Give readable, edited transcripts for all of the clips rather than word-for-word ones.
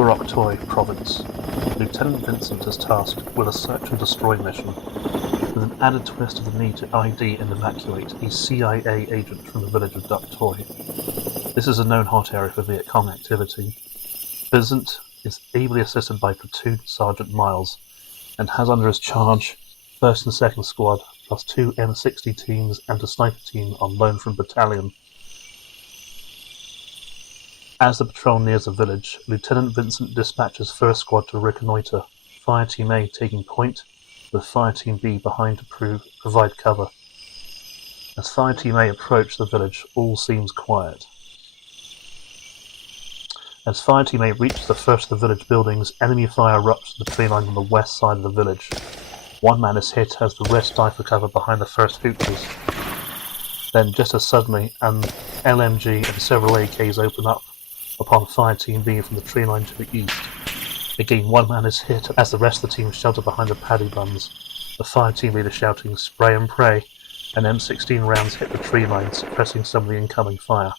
Phuoc Tuy Province, Lieutenant Vincent is tasked with a search and destroy mission, with an added twist of the need to ID and evacuate a CIA agent from the village of Duc Tuy. This is a known hot area for Viet Cong activity. Vincent is ably assisted by Platoon Sergeant Miles, and has under his charge 1st and 2nd Squad, plus 2 M60 teams and a sniper team on loan from battalion. As the patrol nears the village, Lieutenant Vincent dispatches 1st Squad to reconnoiter, Fire Team A taking point, with Fire Team B behind to provide cover. As Fire Team A approach the village, all seems quiet. As Fire Team A reaches the first of the village buildings, enemy fire erupts from the tree line on the west side of the village. One man is hit as the rest dive for cover behind the first hooches. Then, just as suddenly, an LMG and several AKs open up upon Fire Team B from the tree line to the east. Again, one man is hit as the rest of the team shelter behind the paddy buns. The Fire Team leader shouting, "Spray and pray," and M16 rounds hit the tree line, suppressing some of the incoming fire.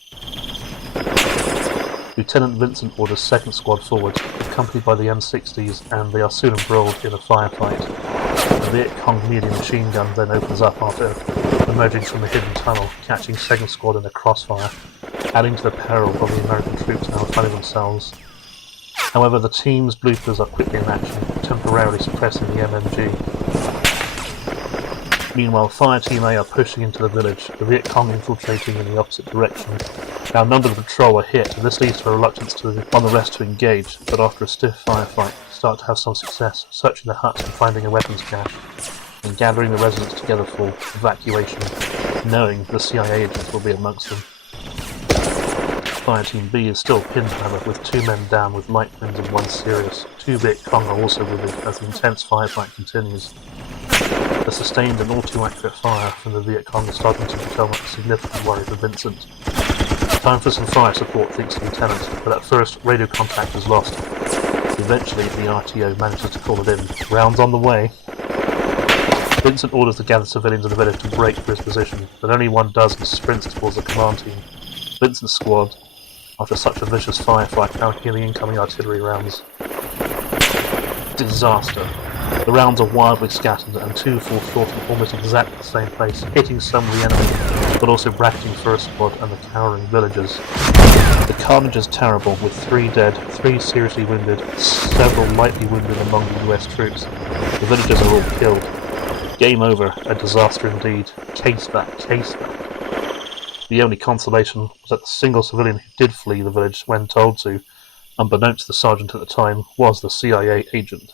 Lieutenant Vincent orders 2nd Squad forward, accompanied by the M60s, and they are soon embroiled in a firefight. The Viet Cong medium machine gun then opens up after emerging from a hidden tunnel, catching 2nd Squad in a crossfire, adding to the peril of the American troops now finding themselves. However, the team's bloopers are quickly in action, temporarily suppressing the MMG. Meanwhile, Fire Team A are pushing into the village, the Viet Cong infiltrating in the opposite direction. Now, none of the patrol are hit, and this leads to a reluctance on the rest to engage, but after a stiff firefight, start to have some success, searching the huts and finding a weapons cache, and gathering the residents together for evacuation, knowing the CIA agents will be amongst them. Fire Team B is still pinned, however, with 2 men down with light wounds and 1 serious. 2 Viet Cong are also wounded as the intense firefight continues. The sustained and all too accurate fire from the Viet Cong is starting to become a significant worry for Vincent. Time for some fire support, thinks the lieutenant, but at first radio contact is lost. Eventually the RTO manages to call it in. Rounds on the way. Vincent orders the gathered civilians in the village to break for his position, but only one does and sprints towards the command team. Vincent's squad, after such a vicious firefight, now hear the incoming artillery rounds. Disaster. The rounds are wildly scattered, and 2 fall short in almost exactly the same place, hitting some of the enemy, but also bracketing 1st Squad and the cowering villagers. The carnage is terrible, with 3 dead, 3 seriously wounded, several lightly wounded among the US troops. The villagers are all killed. Game over, a disaster indeed. Case back, case back. The only consolation was that the single civilian who did flee the village when told to, unbeknownst to the sergeant at the time, was the CIA agent.